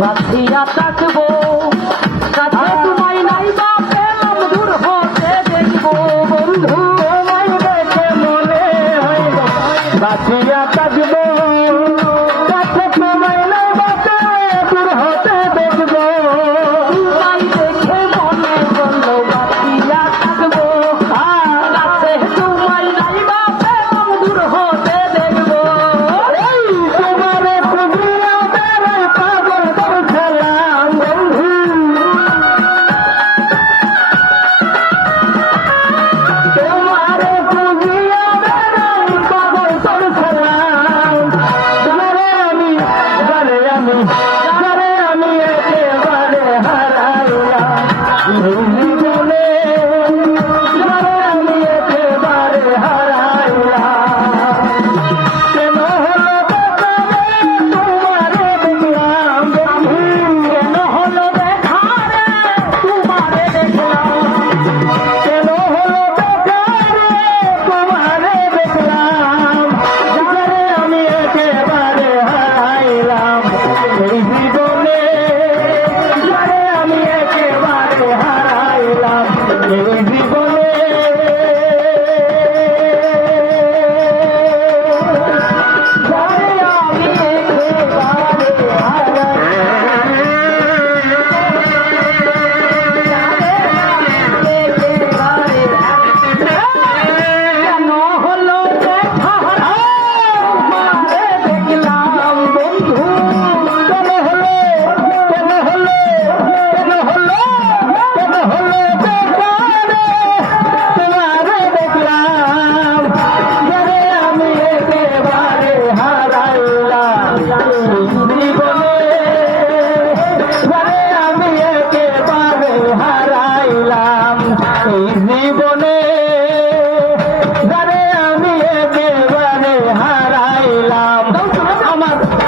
বাঁচিয়া থাকব। কাছে তোমায় নাই বা পেলাম দূর হতে দেখব। বন্ধু আমায় দেখে